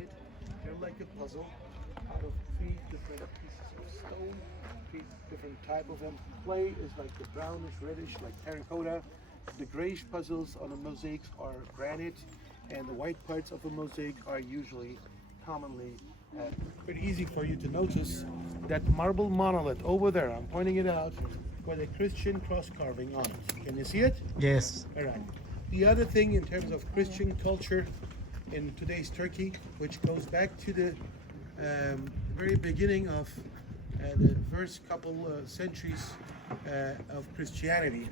painted. They're like a puzzle out of three different pieces of stone, three different type of them. Clay is like the brownish, reddish, like terracotta. The grayish puzzles on the mosaics are granite, and the white parts of a mosaic are usually commonly pretty easy for you to notice. That marble monolith over there, I'm pointing it out, with a Christian cross carving on it. Can you see it? Yes. All right. The other thing in terms of Christian culture in today's Turkey, which goes back to the very beginning of the first couple centuries of Christianity.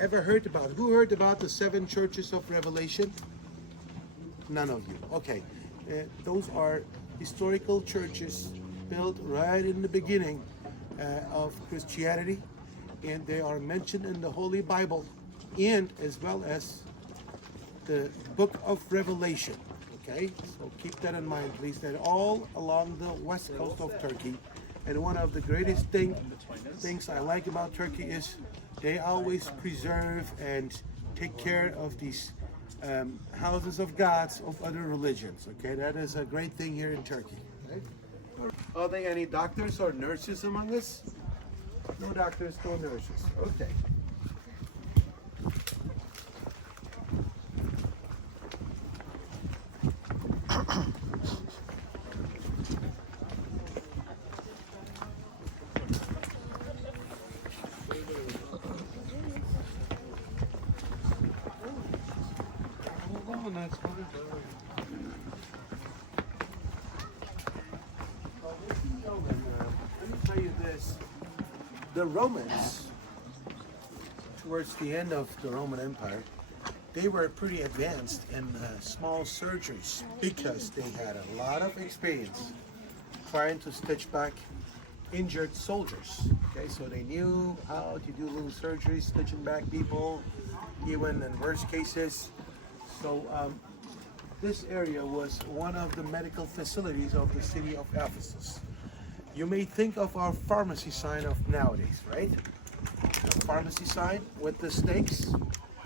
Ever heard about, who heard about the 7 churches of Revelation? None of you. Okay. Those are historical churches built right in the beginning of Christianity, and they are mentioned in the Holy Bible and as well as the book of Revelation. Okay, so keep that in mind, please. They're all along the west coast of Turkey, and one of the greatest things I like about Turkey is they always preserve and take care of these houses of gods of other religions. Okay, that is a great thing here in Turkey. Right? Are there any doctors or nurses among us? No doctors, no nurses. Okay. Let me tell you this. The Romans, towards the end of the Roman Empire, they were pretty advanced in small surgeries because they had a lot of experience trying to stitch back injured soldiers. Okay, so they knew how to do little surgeries, stitching back people, even in worst cases. So this area was one of the medical facilities of the city of Ephesus. You may think of our pharmacy sign of nowadays, right? The pharmacy sign with the snakes.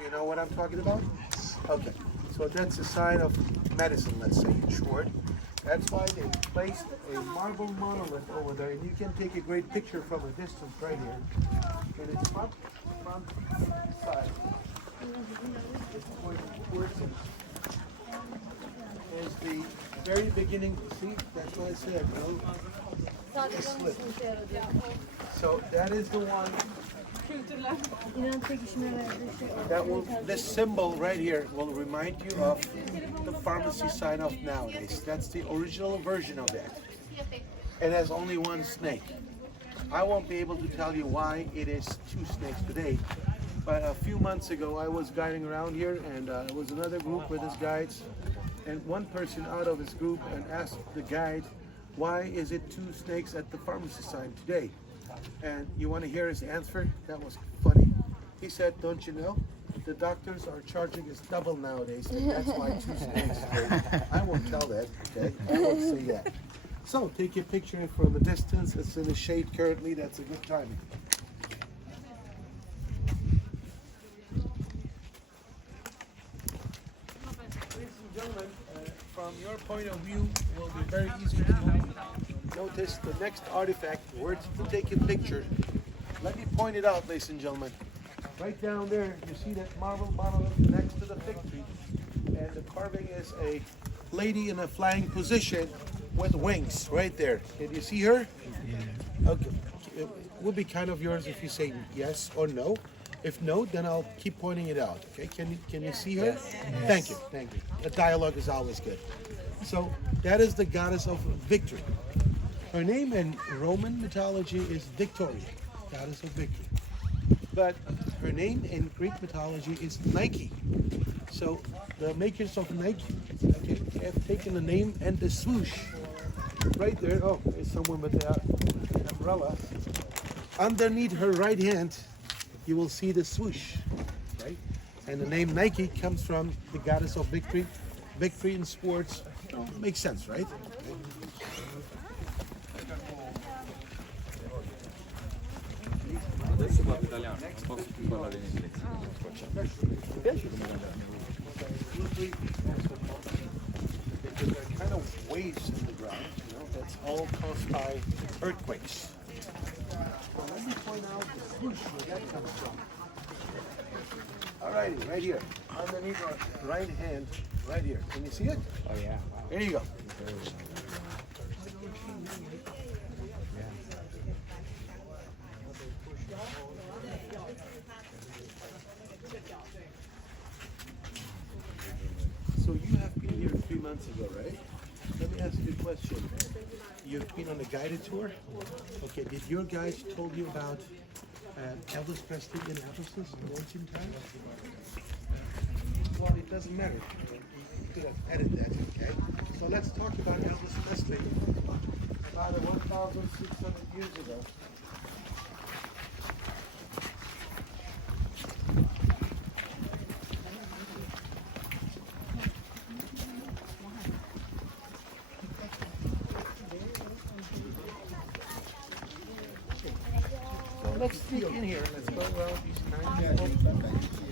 You know what I'm talking about? Okay, so that's a sign of medicine, let's say, in short. That's why they placed a marble monolith over there, and you can take a great picture from a distance right here. And it's front side. It's where is the very beginning. See, that's what I said, no? It's split. So that is the one. That will, this symbol right here will remind you of the pharmacy sign of nowadays. That's the original version of that. It has only one snake. I won't be able to tell you why it is 2 snakes today, but a few months ago I was guiding around here, and it was another group with his guides, and one person out of his group and asked the guide, why is it 2 snakes at the pharmacy sign today? And you want to hear his answer? That was funny. He said, don't you know? The doctors are charging us double nowadays, and that's why 2 snakes. I won't tell that, okay? I won't say that. So take your picture from a distance. It's in the shade currently. That's a good timing. Ladies and gentlemen, from your point of view, it will be very easy to notice the next artifact. Where to take a picture. Let me point it out, ladies and gentlemen. Right down there, you see that marble monolith next to the fig tree, and the carving is a lady in a flying position with wings right there. Can you see her? Yeah. Okay. It would be kind of yours if you say yes or no. If no, then I'll keep pointing it out. Okay? Can you see her? Yes. Thank you. Thank you. The dialogue is always good. So that is the goddess of victory. Her name in Roman mythology is Victoria, goddess of victory. But her name in Greek mythology is Nike. So the makers of Nike have taken the name and the swoosh. Right there, oh, there's someone with the umbrella. Underneath her right hand, you will see the swoosh, right? And the name Nike comes from the goddess of victory. Victory in sports, makes sense, right? They're kind waves in the ground. You know, that's all caused by earthquakes. Well, let me point out the swoosh where that comes from. Alrighty, right here, underneath our right hand, right here. Can you see it? Oh yeah. Wow. There you go. So you have been here 3 months ago, right? Let me ask you a question. You've been on a guided tour? Okay, did your guides told you about Elvis Presley in Ephesus in ancient times? Well, it doesn't matter. You could have edited that, okay? So let's talk about Elvis Presley about 1,600 years ago. Let's sneak in here. Let's go around these kind people.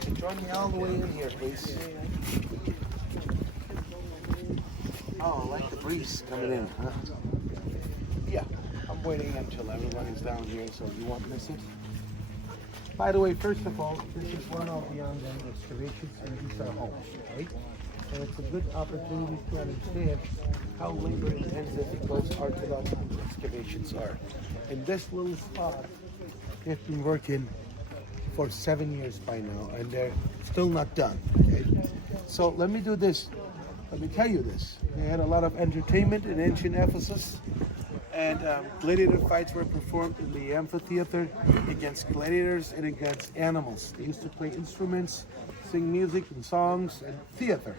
And join me all the way in here, please. Oh, I like the breeze coming in, huh? Yeah, I'm waiting until everyone is down here, so you won't miss it. By the way, first of all, this is one of the ongoing excavations, and these are homes, right? And it's a good opportunity to understand how labor-intensive those archaeological excavations are. In this little spot, they've been working for 7 years by now, and they're still not done. Okay? So let me do this. Let me tell you this. They had a lot of entertainment in ancient Ephesus, and gladiator fights were performed in the amphitheater against gladiators and against animals. They used to play instruments, sing music and songs, and theater.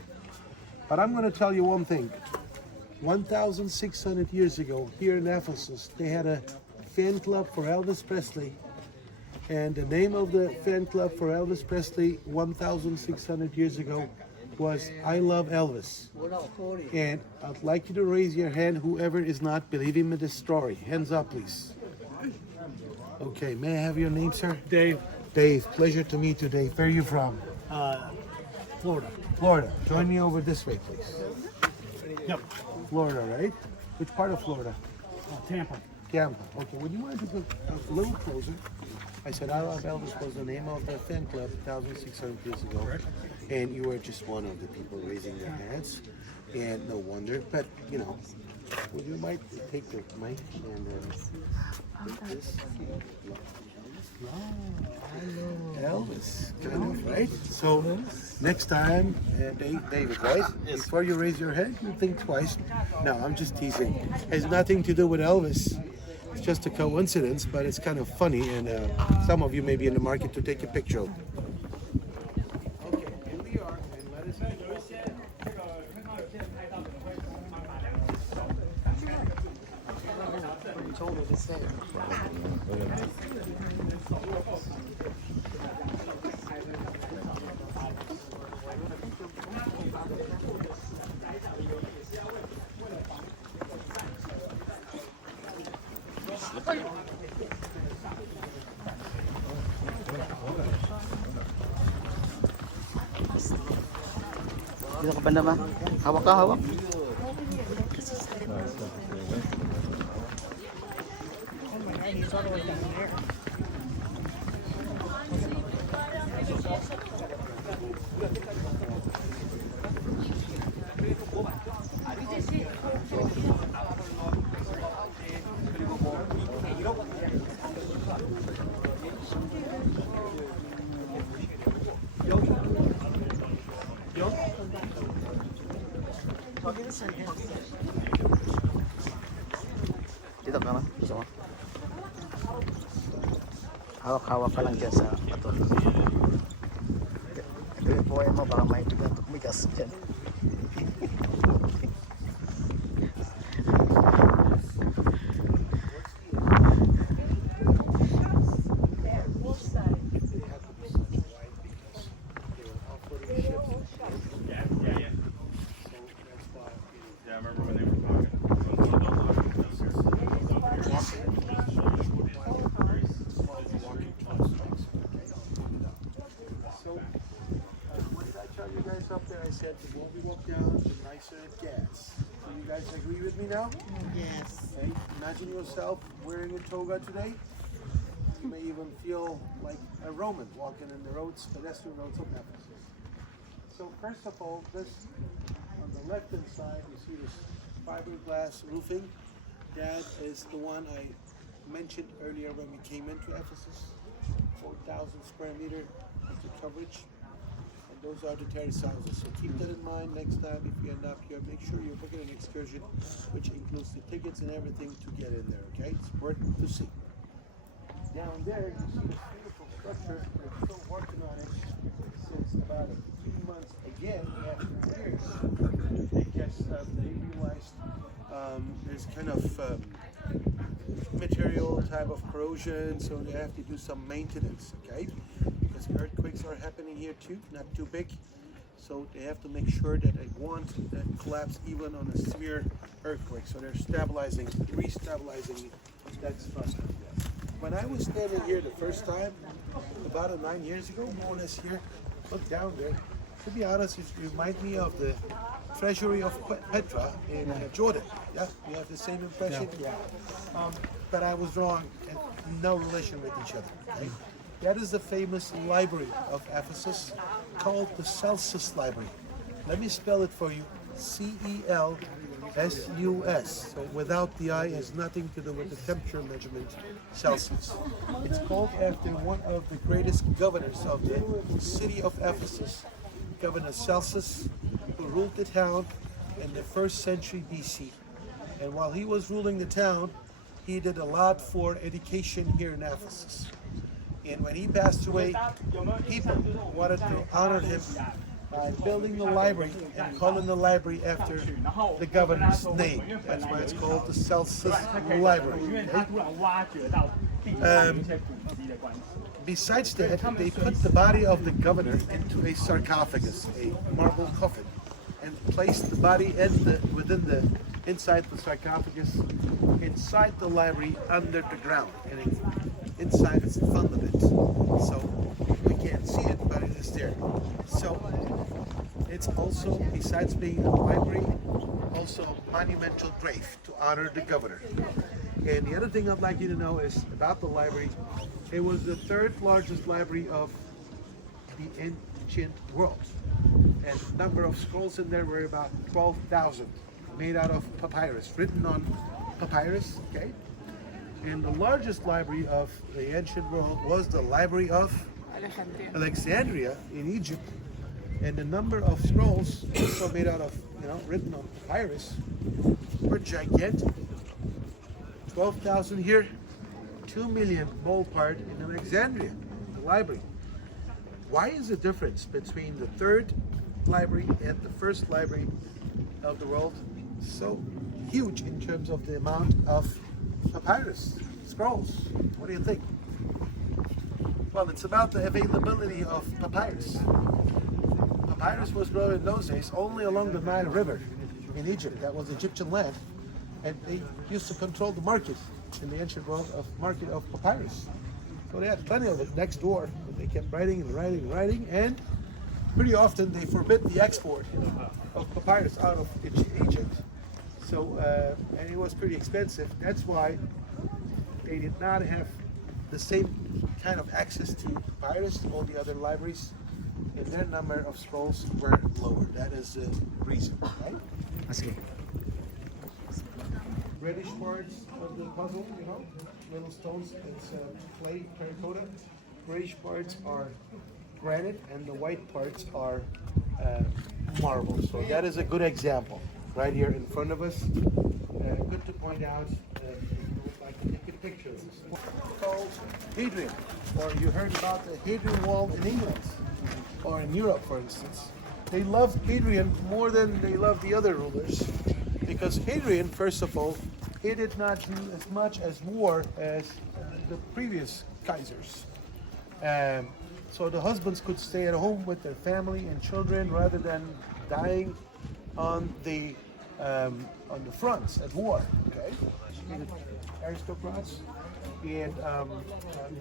But I'm going to tell you one thing. 1,600 years ago, here in Ephesus, they had a fan club for Elvis Presley. And the name of the fan club for Elvis Presley 1,600 years ago was I Love Elvis. And I'd like you to raise your hand, whoever is not believing me this story. Hands up, please. Okay, may I have your name, sir? Dave. Dave, pleasure to meet you, Dave. Where are you from? Florida. Florida. Join me over this way, please. Yep. Florida, right? Which part of Florida? Tampa. Tampa. Okay, would you mind to go a little closer? I said I Love Elvis was the name of the fan club 1,600 years ago. Correct. And you were just one of the people raising their hands. And no wonder. But, you know, would you mind to take the mic and take this? Elvis, kind of, right? So next time, David, right? Yes. Before you raise your hand, you think twice. No, I'm just teasing. Has nothing to do with Elvis. It's just a coincidence, but it's kind of funny, and some of you may be in the market to take a picture of. Okay, here we are, and let us told me to say. Dito ka ba naman? Hawak ka, hawak. Dito ka naman, gusto mo? Hawak-hawak ka lang dyan sa ato. Ito yung buhay mo, baka may tumigas dyan. Up there, I said the more we walk down, the nicer it gets. So you guys agree with me now? Yes. Okay. Imagine yourself wearing a toga today. You may even feel like a Roman walking in the roads, pedestrian roads of Ephesus. So first of all, this on the left hand side, you see this fiberglass roofing. That is the one I mentioned earlier when we came into Ephesus. 4,000 square meter of the coverage. And those are the terrace houses. So keep that in mind next time if you end up here. Make sure you're booking an excursion, which includes the tickets and everything to get in there, okay? It's worth to see. Down there, you see this beautiful structure. We're still working on it since about a few months again, after years, because they realized there's kind of material type of corrosion, so they have to do some maintenance, okay? Because earthquakes are happening here too, not too big, so they have to make sure that it won't collapse even on a severe earthquake. So they're stabilizing, re-stabilizing that structure. When I was standing here the first time, about 9 years ago, more or less here, look down there. To be honest, it reminds me of the treasury of Petra in Jordan. Yeah, you have the same impression. Yeah. But I was wrong, and no relation with each other. Right? That is the famous library of Ephesus, called the Celsus Library. Let me spell it for you: C-E-L-S-U-S. So without the I, has nothing to do with the temperature measurement, Celsius. It's called after one of the greatest governors of the city of Ephesus, Governor Celsus, who ruled the town in the 1st century BC. And while he was ruling the town, he did a lot for education here in Ephesus. And when he passed away, people wanted to honor him by building the library and calling the library after the governor's name. That's why it's called the Celsus Library. Okay? Besides that, they put the body of the governor into a sarcophagus, a marble coffin, and placed the body inside the sarcophagus, inside the library, under the ground, and inside its fundament. So we can't see it, but it is there. So it's also, besides being a library, also a monumental grave to honor the governor. And the other thing I'd like you to know is about the library. It was the 3rd largest library of the ancient world. And the number of scrolls in there were about 12,000, made out of papyrus, written on papyrus, okay? And the largest library of the ancient world was the Library of Alexandria in Egypt. And the number of scrolls, also made out of, written on papyrus, were gigantic. 12,000 here, 2 million ballpark in Alexandria, the library. Why is the difference between the 3rd library and the 1st library of the world so huge in terms of the amount of papyrus scrolls? What do you think? Well, it's about the availability of papyrus. Papyrus was grown in those days only along the Nile River in Egypt. That was Egyptian land. And they used to control the market in the ancient world of market of papyrus. So they had plenty of it next door. But they kept writing and writing and writing, and pretty often they forbid the export of papyrus out of Egypt. So, and it was pretty expensive. That's why they did not have the same kind of access to papyrus. All the other libraries, and their number of scrolls were lower. That is the reason, right? I see. Reddish parts of the puzzle, little stones, it's clay, terracotta. Grayish parts are granite, and the white parts are marble. So that is a good example right here in front of us. Good to point out, if you would like to take a picture of this. It's called Hadrian, or you heard about the Hadrian Wall in England, or in Europe, for instance. They loved Hadrian more than they loved the other rulers, because Hadrian, first of all, he did not do as much as war as the previous Kaisers. So the husbands could stay at home with their family and children rather than dying on the fronts at war. Okay, aristocrats and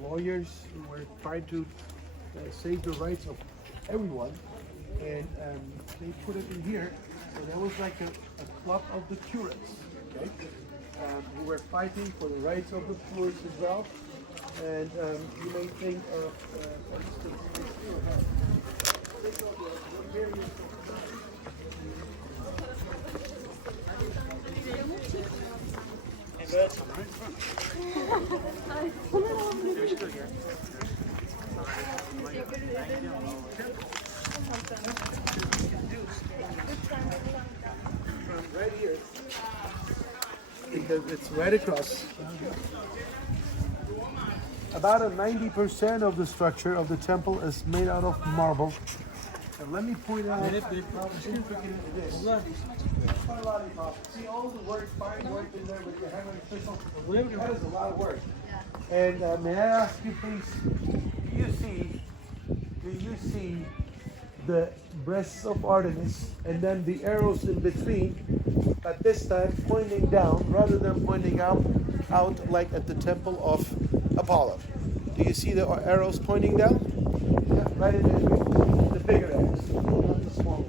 lawyers who were trying to save the rights of everyone, and they put it in here So there was like a club of the curates, okay, who were fighting for the rights of the poor as well. And you may think of, for instance, they still have. Think of the various. From right here, because it's right across. About 90% of the structure of the temple is made out of marble. And let me point out how significant it is. See all the work, fine work in there with the hammer and chisel. That is a lot of work. And may I ask you please, do you see the breasts of Artemis and then the arrows in between, but this time pointing down rather than pointing out like at the temple of Apollo? Do you see the arrows pointing down? Yeah, right in the bigger arrows, not the smaller ones.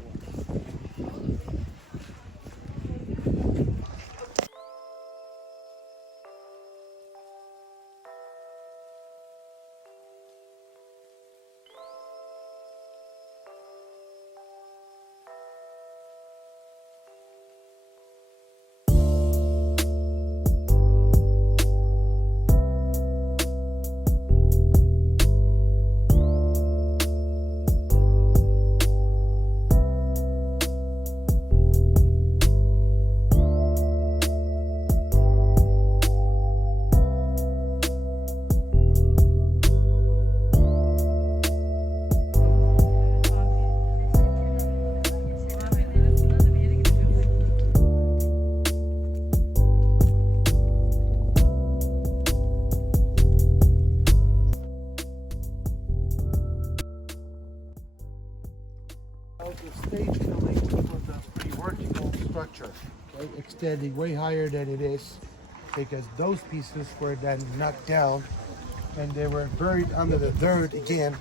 The stage filling was a pretty vertical structure, okay, extending way higher than it is, because those pieces were then knocked down and they were buried under the dirt again,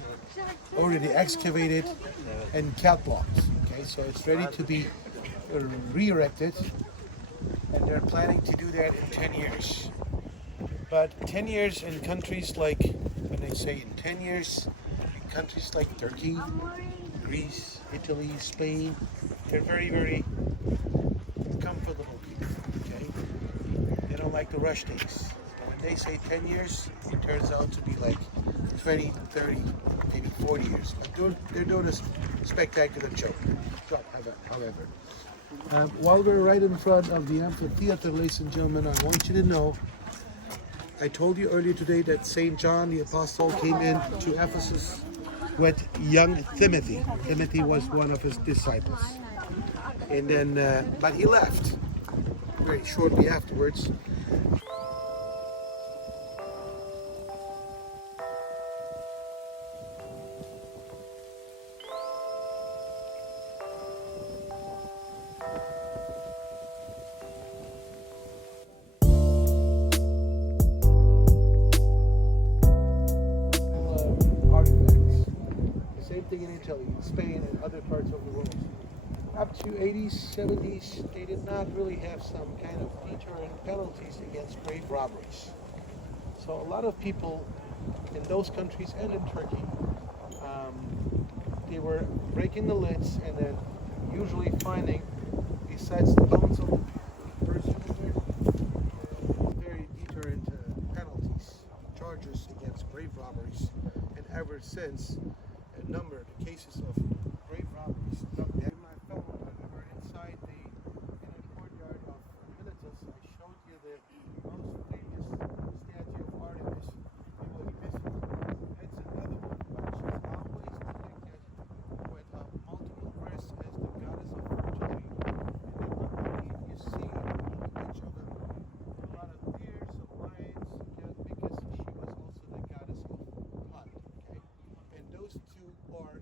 already excavated and catwalked. Okay, so it's ready to be re-erected, and they're planning to do that in 10 years. But 10 years in countries like, when they say in 10 years, in countries like Turkey, Greece, Italy, Spain, they're very, very comfortable people, okay? They don't like to rush things. When they say 10 years, it turns out to be like 20, 30, maybe 40 years. But they're doing a spectacular job, however. While we're right in front of the amphitheater, ladies and gentlemen, I want you to know, I told you earlier today that St. John the Apostle came in to Ephesus with young Timothy. Timothy was one of his disciples. And then, but he left very shortly afterwards. Same thing in Italy, Spain, and other parts of the world. Up to 80s, 70s, they did not really have some kind of deterrent penalties against grave robberies. So a lot of people in those countries and in Turkey, they were breaking the lids and then usually finding, besides the bones of the person, very deterrent penalties, charges against grave robberies. And ever since, a number of the cases of grave robberies stopped there. My phone, when we were inside the inner courtyard of Miletus, I showed you the most famous statue of Artemis. You will miss it. It's another one, but she's always depicted with multiple breasts as the goddess of fertility. And then underneath you see each of them a lot of deers, some lions, because she was also the goddess of blood. Okay? And those two are